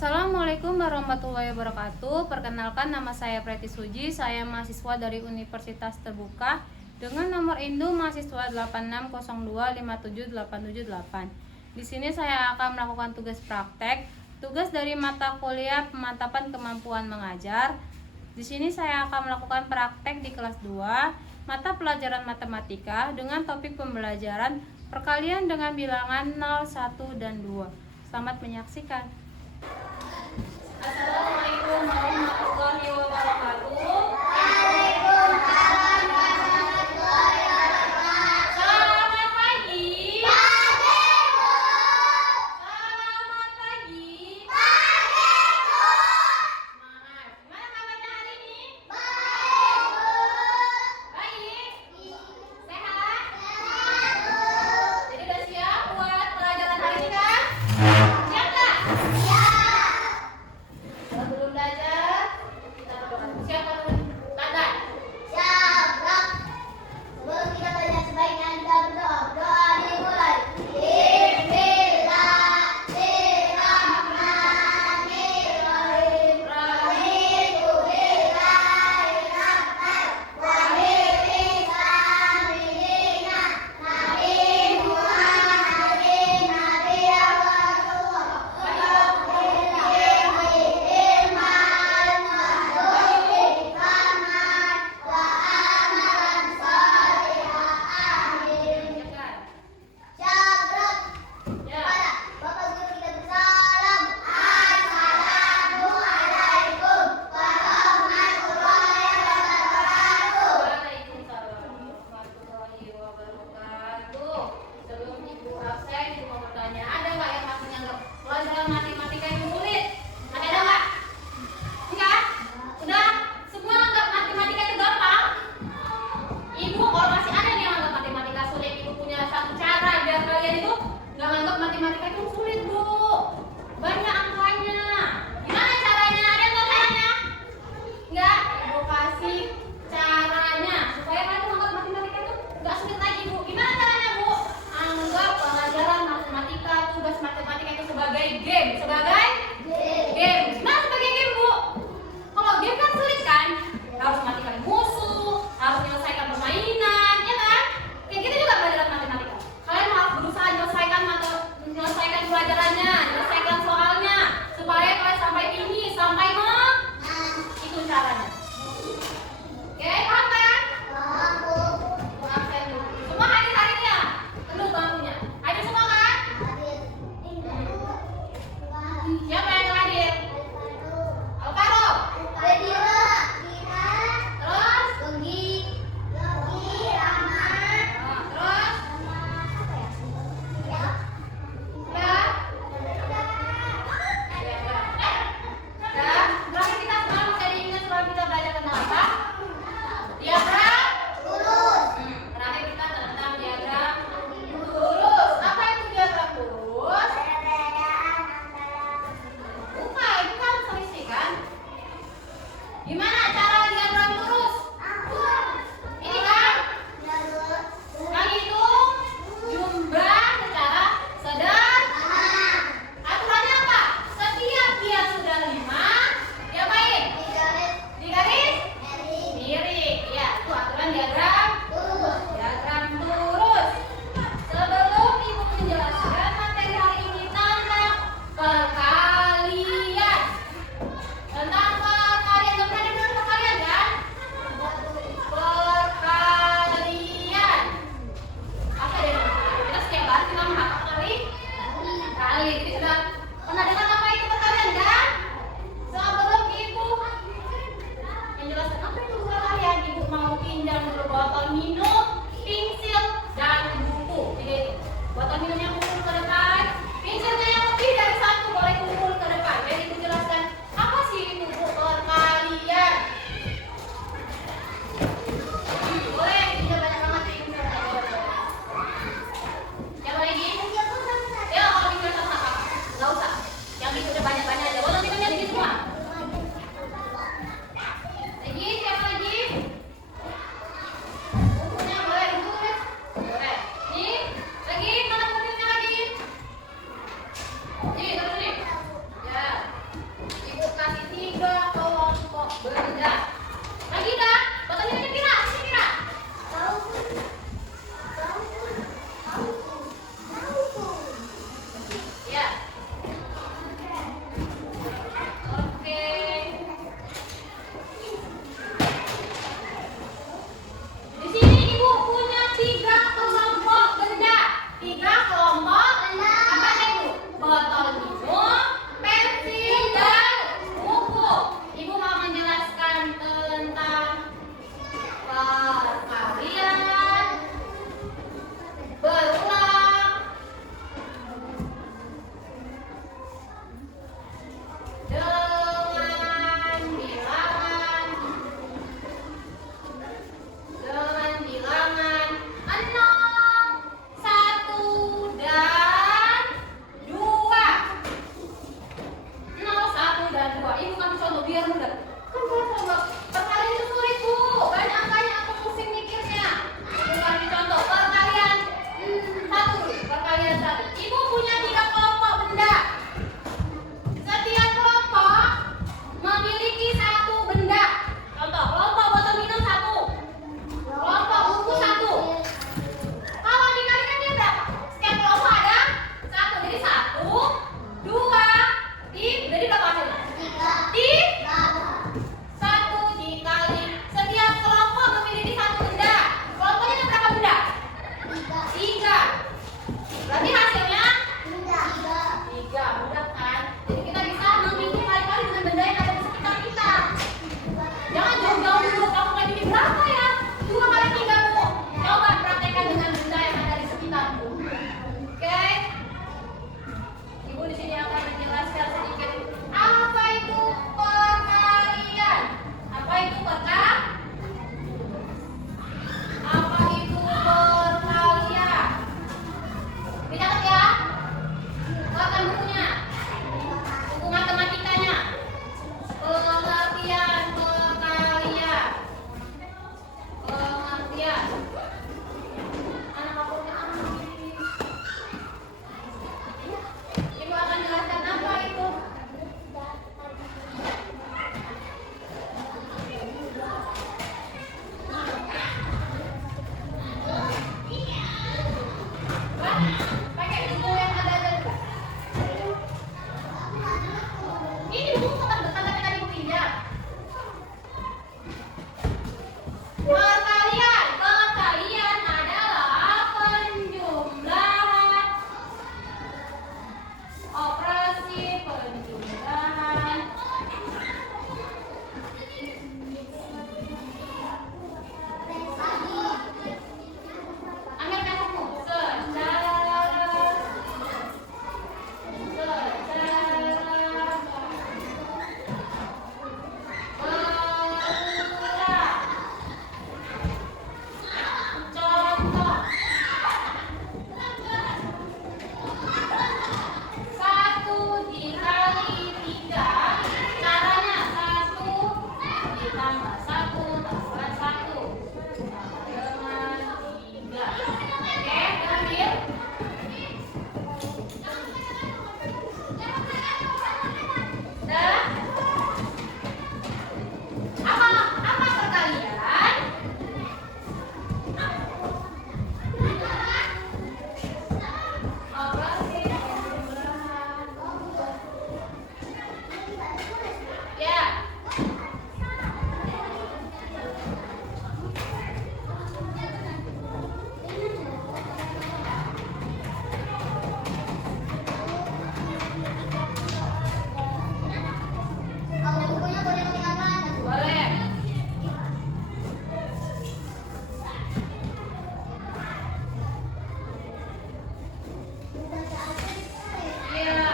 Assalamualaikum warahmatullahi wabarakatuh. Perkenalkan, nama saya Preti Suji. Saya mahasiswa dari Universitas Terbuka dengan nomor induk mahasiswa 8602577878. Di sini saya akan melakukan tugas praktek, tugas dari mata kuliah pemantapan kemampuan mengajar. Di sini saya akan melakukan praktek di kelas 2, mata pelajaran matematika dengan topik pembelajaran perkalian dengan bilangan 0, 1, dan 2. Selamat menyaksikan. Assalamualaikum warahmatullahi wabarakatuh. Selamat pagi. Selamat pagi. Semangat. Gimana kabarnya hari ini? Baik. Sehat? Jadi udah siap buat pelajaran hari ini kan? Siap nggak? coba biar mudah. Kan kalau coba perkalian itu sulit bu, banyak angkanya aku pusing mikirnya. Aku kasih contoh perkalian satu, perkalian satu. Ibu punya 3 kelompok benda. Setiap kelompok memiliki 1 benda. Contoh kelompok botol minum 1, kelompok buku 1. Kalau dikalikan dia berapa? Setiap kelompok ada 1, jadi 1, 2, 3, jadi berapa hasilnya? 1 dikali setiap kelompok memiliki 1 benda. Kelompoknya ada berapa benda? 3. Berarti hasilnya 3. Mudah kan? Jadi kita bisa menghitung kali-kali dengan benda yang ada di sekitar kita. Jangan jauh-jauh dulu. Kamu kayak ini berapa ya? 2 kali 3 bu. Coba praktekkan dengan benda yang ada di sekitarmu. Oke? Ibu di sini akan menjelaskan sedikit apa itu perkalian. Apa itu perkalian? Apa itu perkalian? Dicatat ya. Keluarkan bukunya. Buku matematikanya. Pengertian perkalian. Pengertian. Anak kapurnya ambil. Ibu akan jelaskan apa itu. Pakai buku yang ada juga. Ini buku tanda tadi ibu pinjam. Perkalian adalah penjumlahan, operasi penjumlahan. Ambil pensilmu. Secara contoh 1 dikali 3. Caranya 1 ditambah 1 tambah 1 dengan 3. Oke, ambil. Dah. Apa perkalian? Operasi penjumlahan. Ya. Boleh. Iya.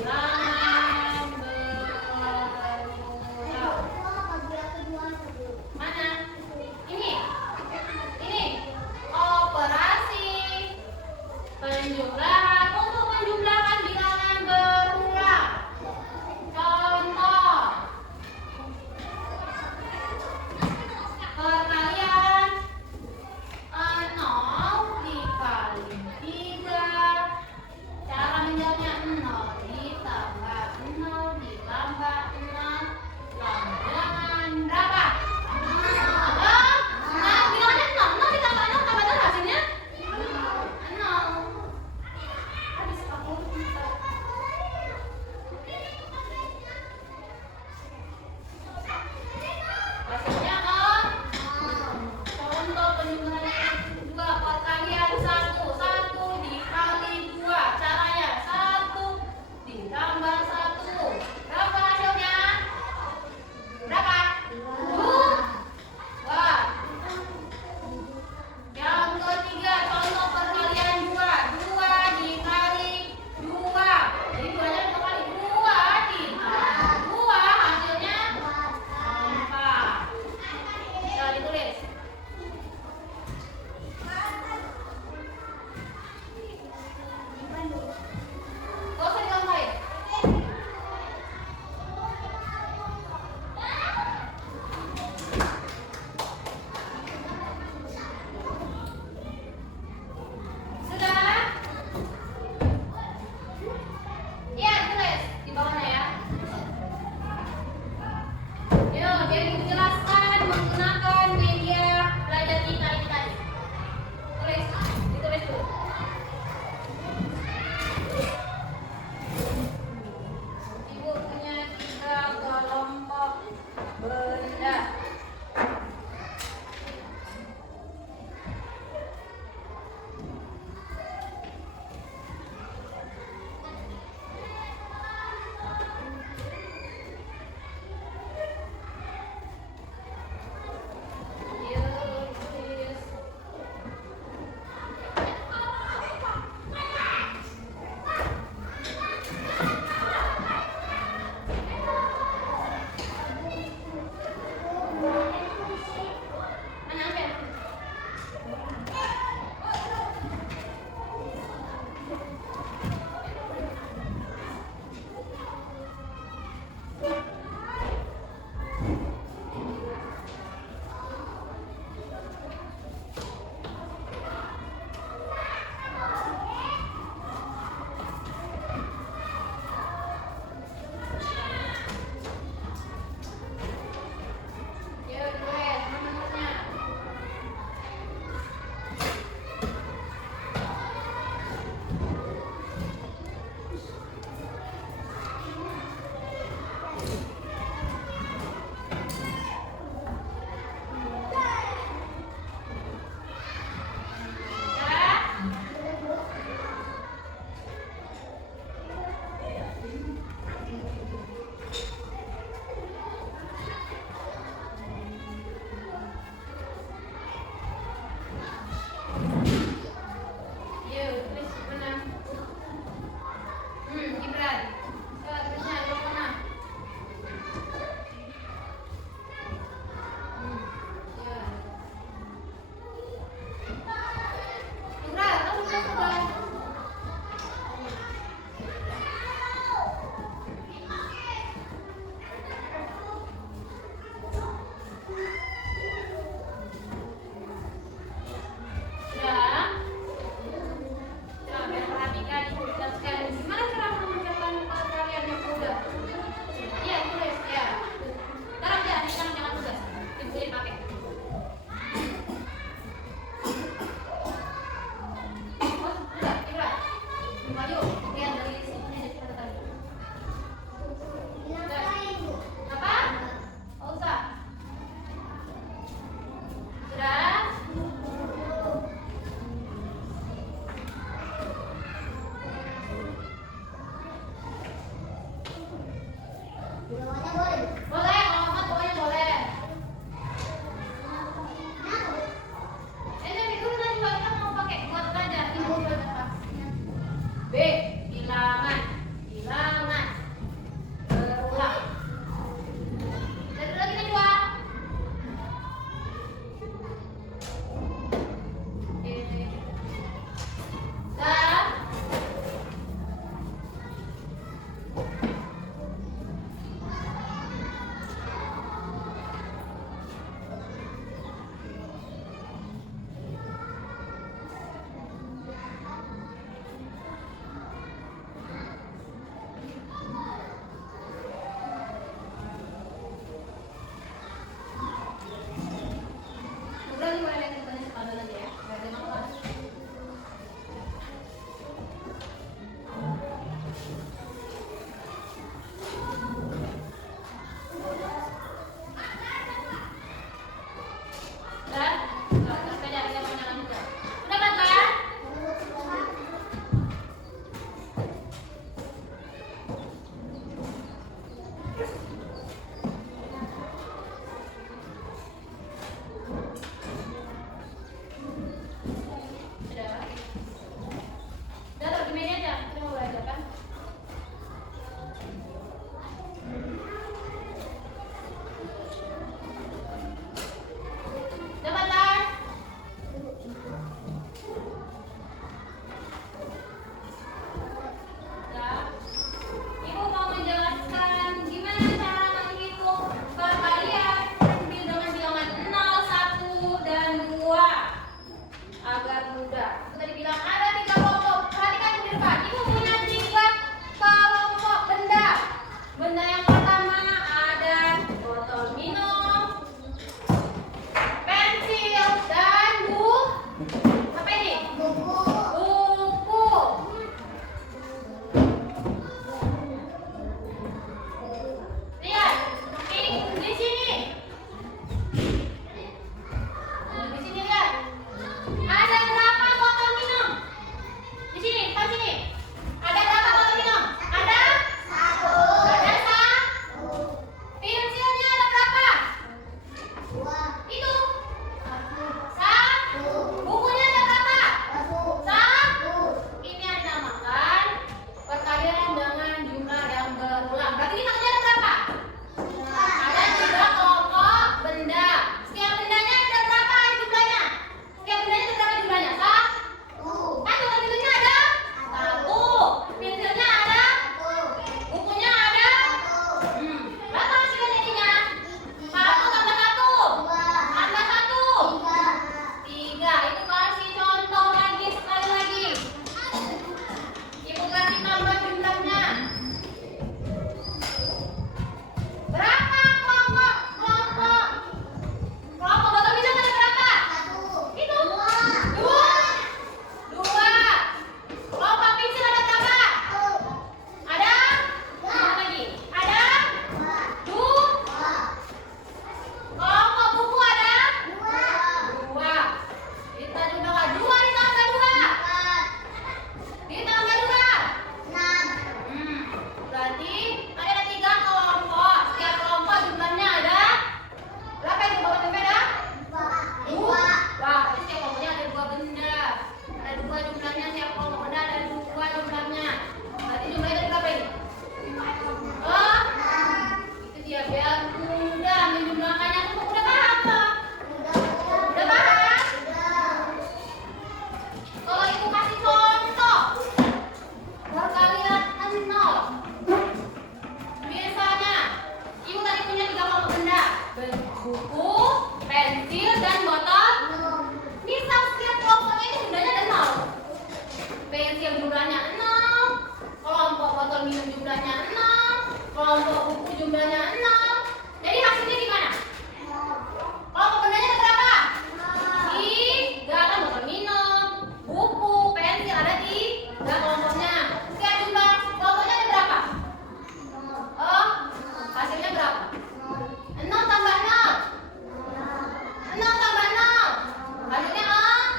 Bilangan berkurang. Oke, menjelaskan menggunakan media belajar kita ini tadi. Ditulis dulu. Ibu punya 3 kelompok benda. buku, pensil, dan botol. Bisa setiap kelompoknya ini jumlahnya ada 0. Pensil jumlahnya 0, kelompok botol minum jumlahnya 0, kelompok buku jumlahnya 0. Jadi hasilnya gimana? Kelompok bendanya ada berapa? 3 kan botol minum, buku, pensil ada 3 kelompoknya. Setiap jumlah kelompoknya ada berapa? Oh, hasilnya berapa? 6 tambah 0. 6 tambah 0. Hasilnya 0.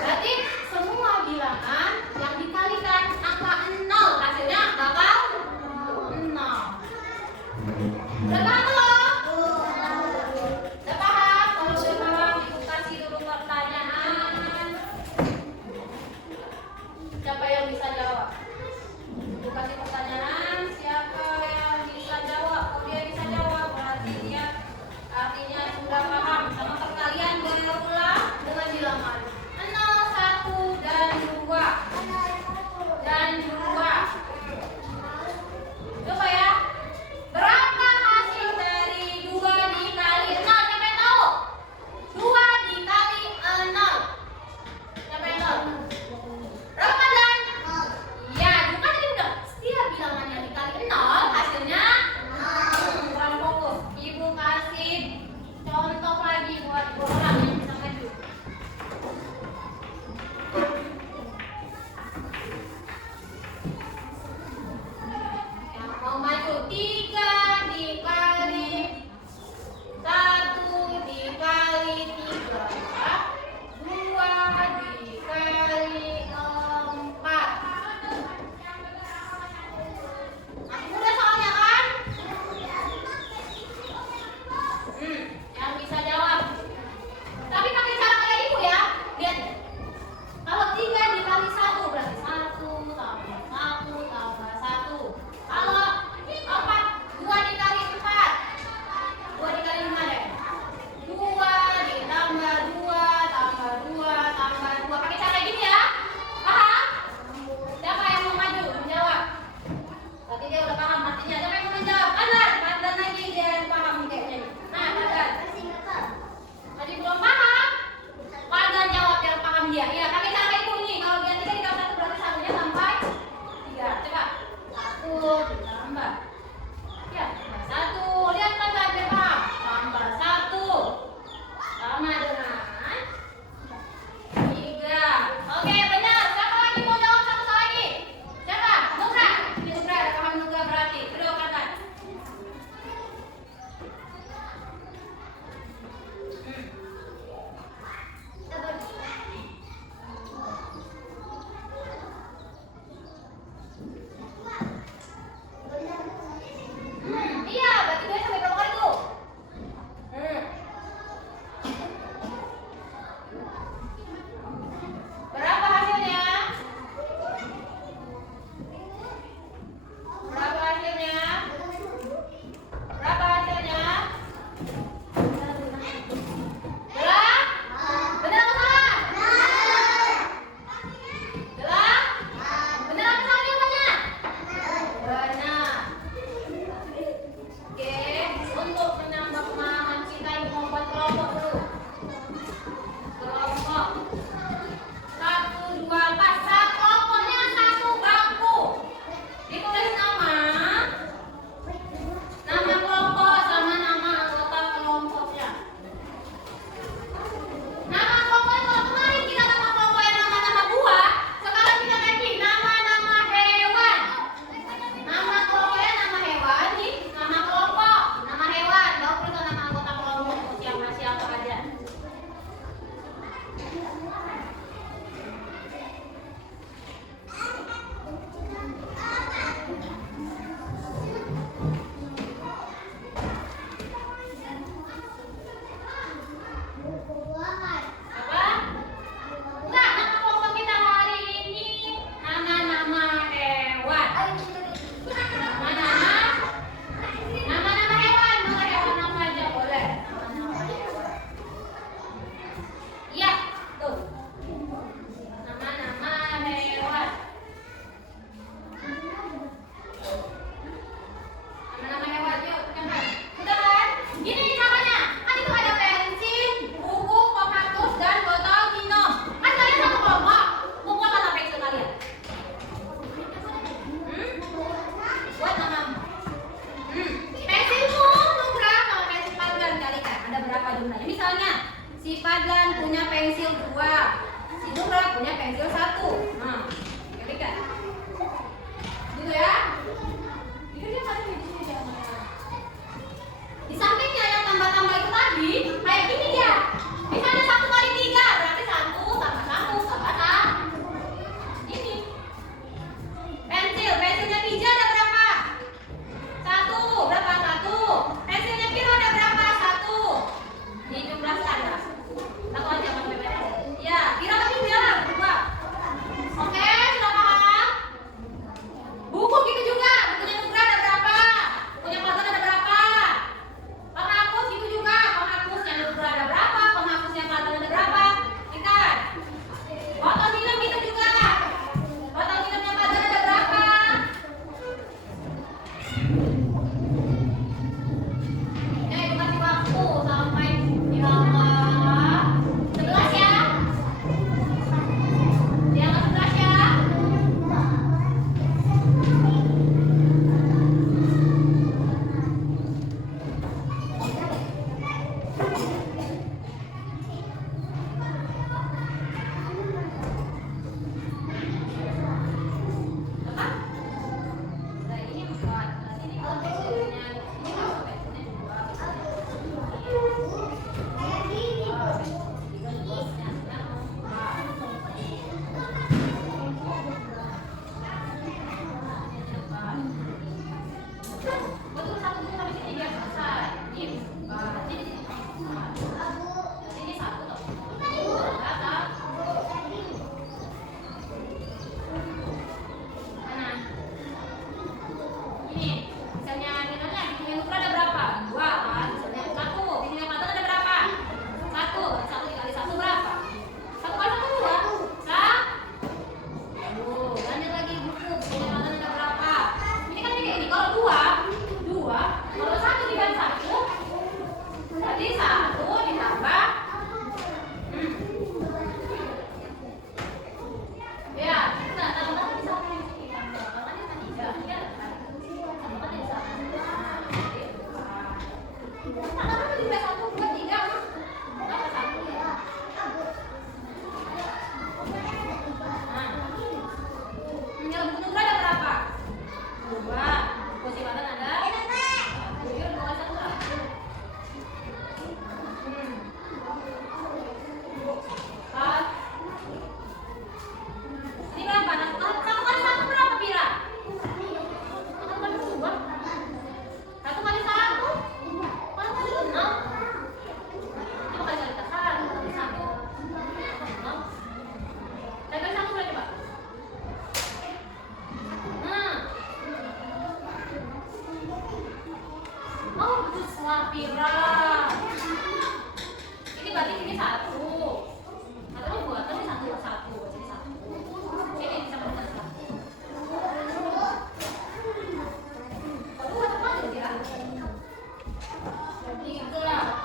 Berarti semua bilangan yang dikalikan angka 0 hasilnya bakal 0. Udah paham belum? Udah paham? Kalau udah paham, ibu kasih dulu pertanyaan. Siapa yang bisa jawab? Ibu kasih pertanyaan. Siapa yang bisa jawab? Kalau dia bisa jawab, berarti dia artinya sudah paham. Sama perkalian berulang dengan bilangan 0, 1, dan 2. Dan 2. Coba ya. Berapa hasil Si Fadlan punya pensil 2. Si Nura punya pensil 1. Nah, kalikan. Gitu ya. Di sampingnya yang tambah-tambah itu tadi, kayak gini dia. Misalnya 1 kali 3, berarti 1 tambah 1 tambah 1. Ini. Pensilnya Pija ada berapa? 1. Berapa? 1. Pensilnya Piro ada berapa? 1. Ini jumlah standar. Laku aja pakai pensil. Ya, Piro ke Pija, 2. Oke, sudah paham? Buku gitu juga. Bukunya Nugra ada berapa? Bukunya Fadlan ada berapa? Penghapus gitu juga. Penghapusnya Nugra ada berapa? Penghapusnya Fadlan ada berapa? Ikan. Botol minum gitu juga. Botol minumnya Fadlan ada berapa? Ya, itu kasih waktu sampai di angka 11 ya. Di angka 11 ya. Nah, ini 4. Ini kalau pensilnya ini kalau pensilnya 2. Betul, 1 dulu sampai sini biar selesai. Ini 4. Ini 4. Ini 1 toh. Berapa? Mana? Ini, misalnya nilainya di Nugra ada berapa? 2 kan? Misalnya 1, di sini Fadlan ada berapa? 1. 1 dikali 1 berapa? 1 kali 1 2. Lanjut lagi buku. Bukunya Fadlan ada berapa? Ini kan kayak gini. Kalau 2, kalau 1 dibagi 1, berarti 1 ditambah. Ya, kita tambah di satu yang sini. Tambahkan di sini. Ya, kan? Tambahkan di satu. Tambahkan di 1, 2, 3. Tambah 1 ya. Nah. Yang buku Nugra ada berapa? 2. Buku Fadlan ada? 1. Yuk, 2 kali 1 lah. Empat. Ini berapa? 1 kali 1 berapa, Pira? 1 kali 2. 1 kali 1. 1 kali 6. Coba kali 1 kali 1. 6. Saya kali 1 berapa, Pak? Nah. Oh, betul salah, Pira. Ini berarti ini 1. Atau ini 2, tapi 1. Jadi 1. Ini bisa benar 1. Kalau 2 apa aja ya? 3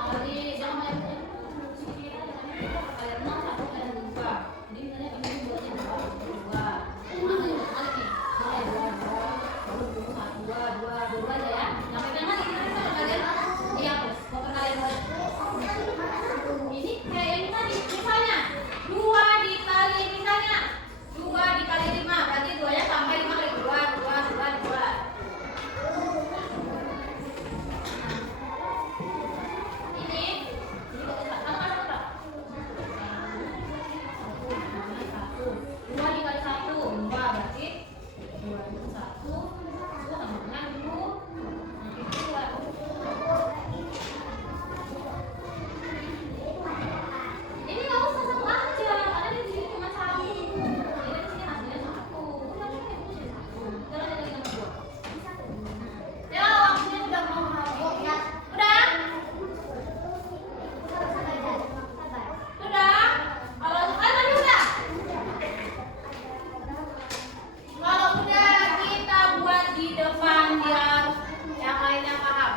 kali jangan banyak. Kali 6 1 kali 2. Jadi misalnya ini 2 nya 2. Mana nih? Boleh 2 aja ya. Sampai kan lagi kita kalian. Iya, Bos. Mau kalian buat. Ini kayak ini tadi. Misalnya 2 dikali misalnya 2 dikali 5 berarti 2 nya sampai 5 kali 2. Ini bagus lah. Kamu berapa? 2 dikali 1 2 berarti 2 itu 1. 2 tambah dengan 2. Itu 2. Ini nggak usah 1 aja, karena di sini cuma 1. Jadi di sini hasilnya 1. Udah ini sini 1. Jalan lagi nomor 2. Ya, waktunya sudah mau habis ya. Udah? Sudah? Kalau tadi udah? Kalau udah kita buat di depan biar yang lainnya paham.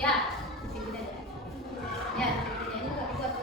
Ya, ini udah dibuat.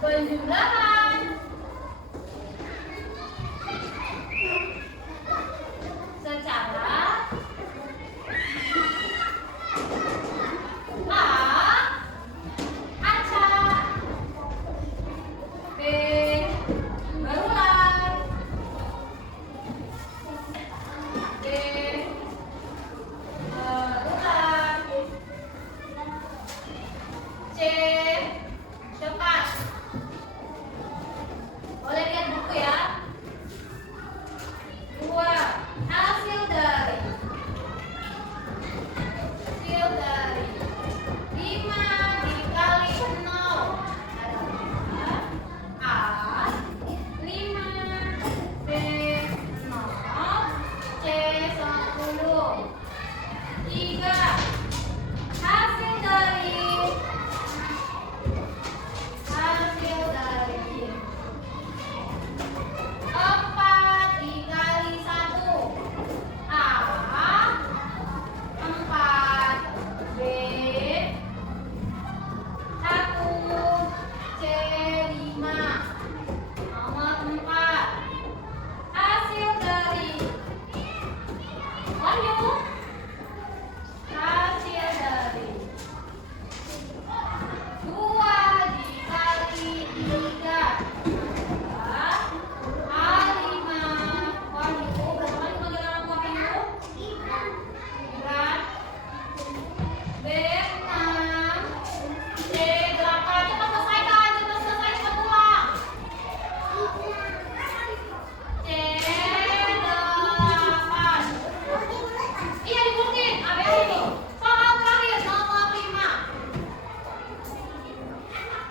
Penjumlahan secara A. Acak, B. Berulang, C. Berulang, C. Cepat. Boleh lihat buku ya. 2. Hasil dari 5 dikali 0 adalah A. 5, B. 0, C. 10. 3. Hasil dari 4 dikali 1 A. 4, B. 1, C. 5. Nomor 4. Hasil dari Wahyu. Hasil dari 2 dikali 3 adalah A5. Wahyu, berapa kali pemanggilan orang tua Wahyu? 9. B6, C8. Cepat selesaikan, cepat selesai, cepat pulang. C8. Iya dibukin, ABA ini. Soal terakhir nomor 5.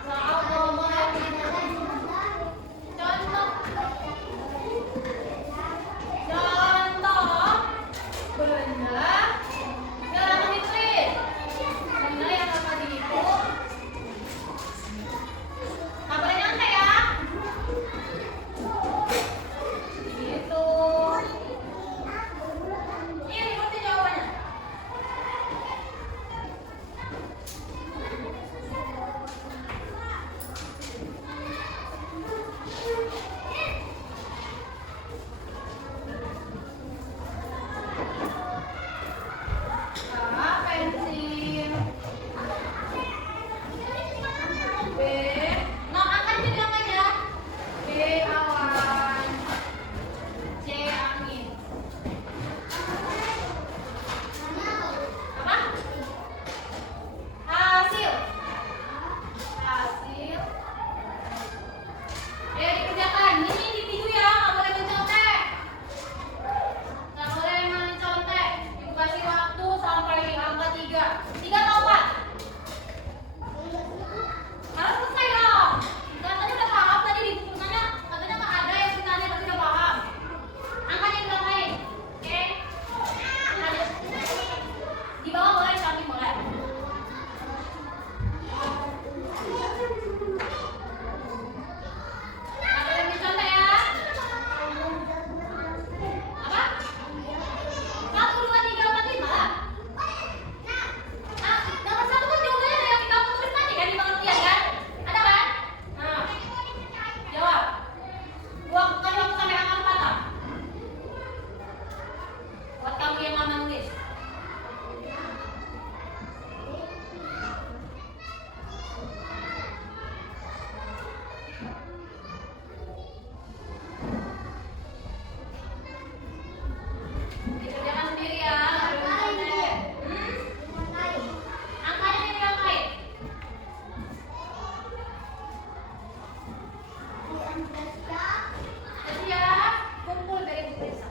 Soal nomor 5. Contoh benda gerakan ditulis. Benda yang akan dihitung. Nggak boleh nyontek ya. Gitu. Iya dibukin jawabannya. A. Pensil, B. No, angkat bilang aja. B. Awan, C. Angin. Apa? Hasil. Dikerjakan. Ini ditiru ya, nggak boleh mencontek. Nggak boleh mencontek. Ibu kasih waktu sampai angka 3. 3 atau 4? Harus selesai dong. Katanya udah paham tadi di buku nanya. Katanya nggak ada yang ditanya tapi udah paham. Angkanya bilang lain. Oke? Ada. Di bawah boleh, di samping boleh. Nggak boleh mencontek ya. Apa? 1, 2, 3, 4, 5 lah. Nah, nomor 1 kan jawabannya ada yang kamu tulis tadi kan di pengertian kan? Ada kan? Nah, jawab. Kasih waktu sampai angka 4 lah. Buat kamu yang lama nulis. Dikerjakan sendiri ya, nggak boleh mencontek. Angkanya dipegang baik. Jadi ya, kumpul dari Bu Risa.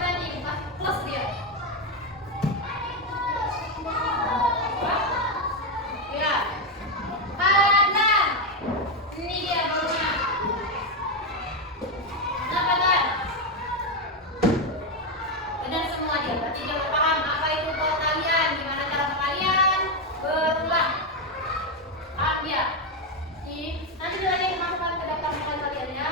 tadi, plus dia. Ya. Kanan. Ini dia barunya. Kenapa Dan? Benar semua dia. Berarti dia paham apa itu buat kalian, gimana cara kalian berulang. Paham ya? Nanti nilainya dimasukkan ke daftar nilai kalian ya.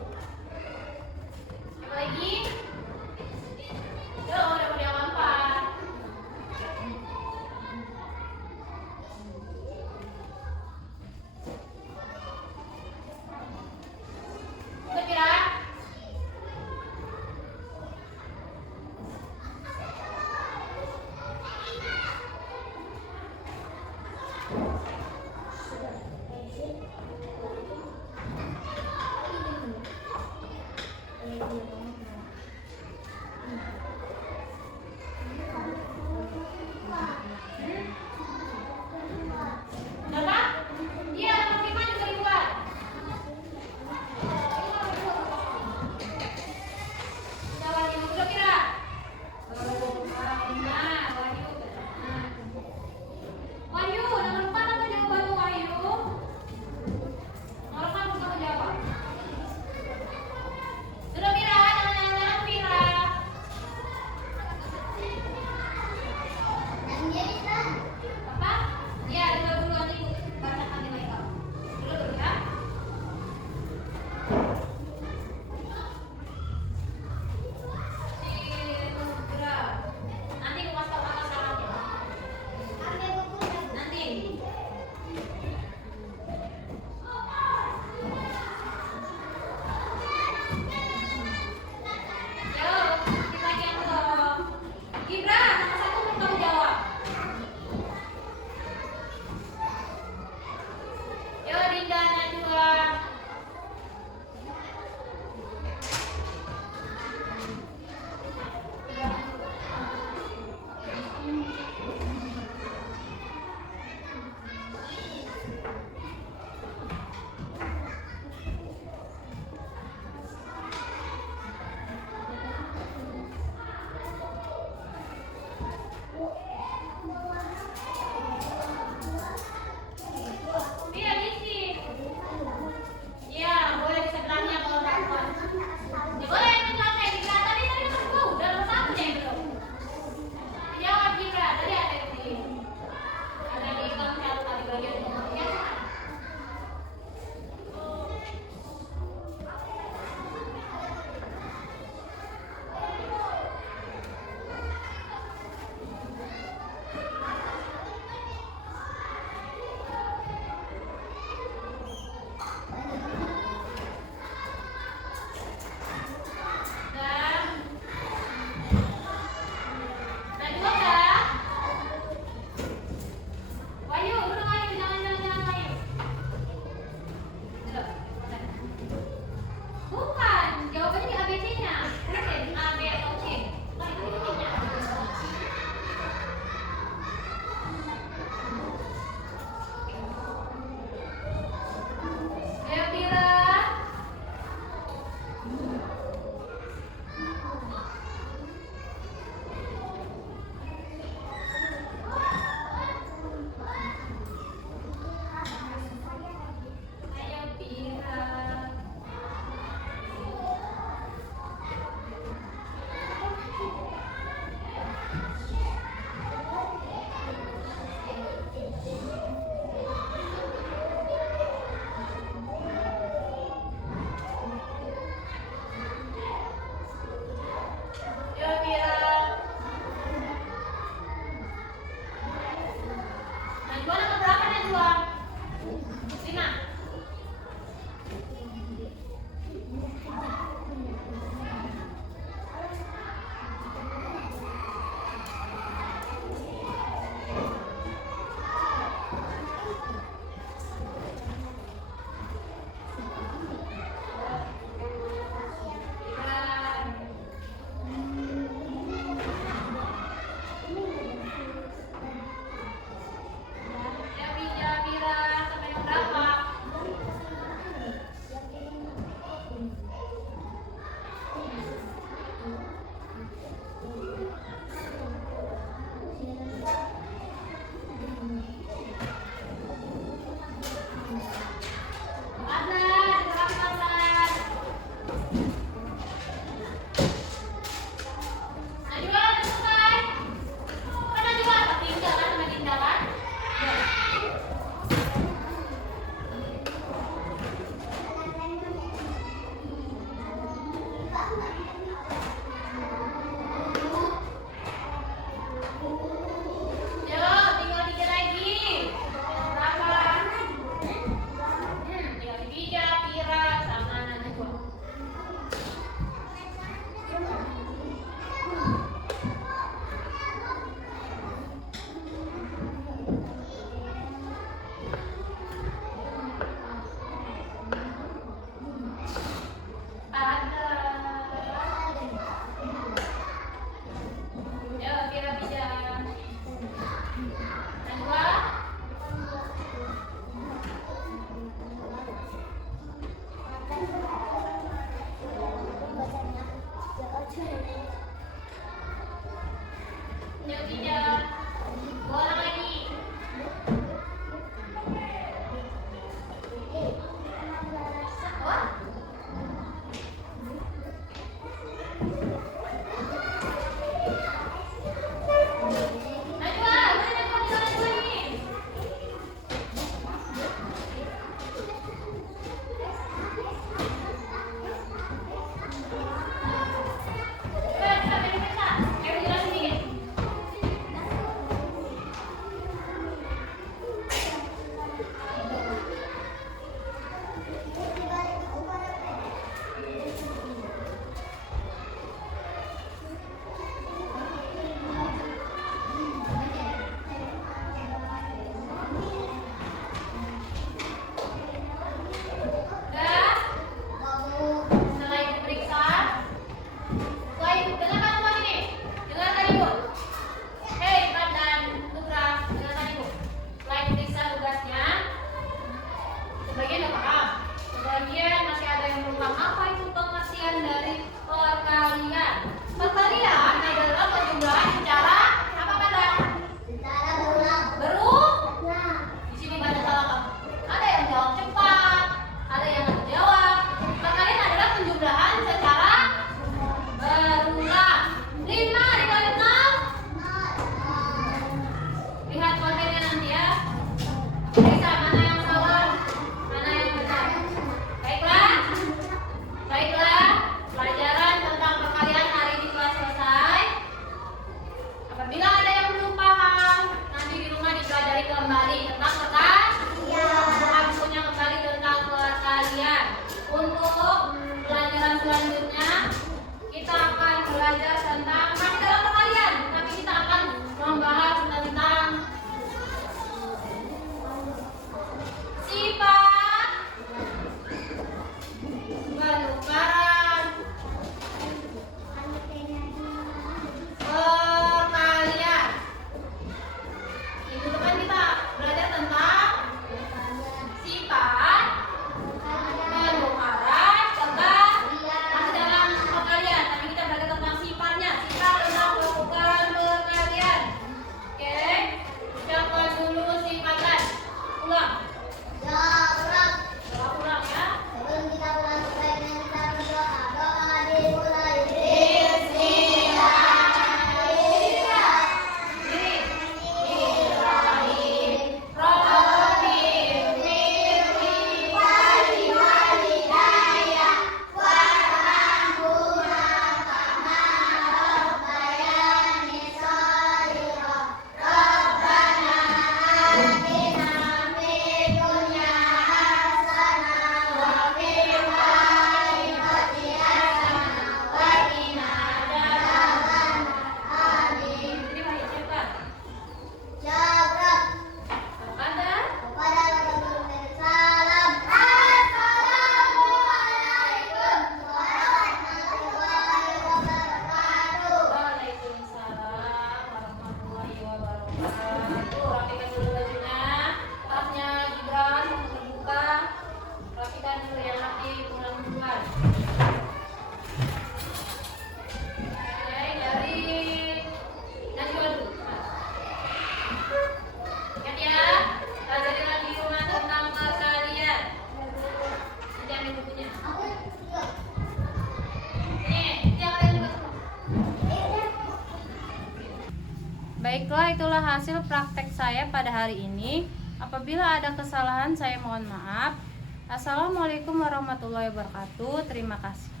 Baiklah, itulah hasil praktek saya pada hari ini. Apabila ada kesalahan, saya mohon maaf. Assalamualaikum warahmatullahi wabarakatuh. Terima kasih.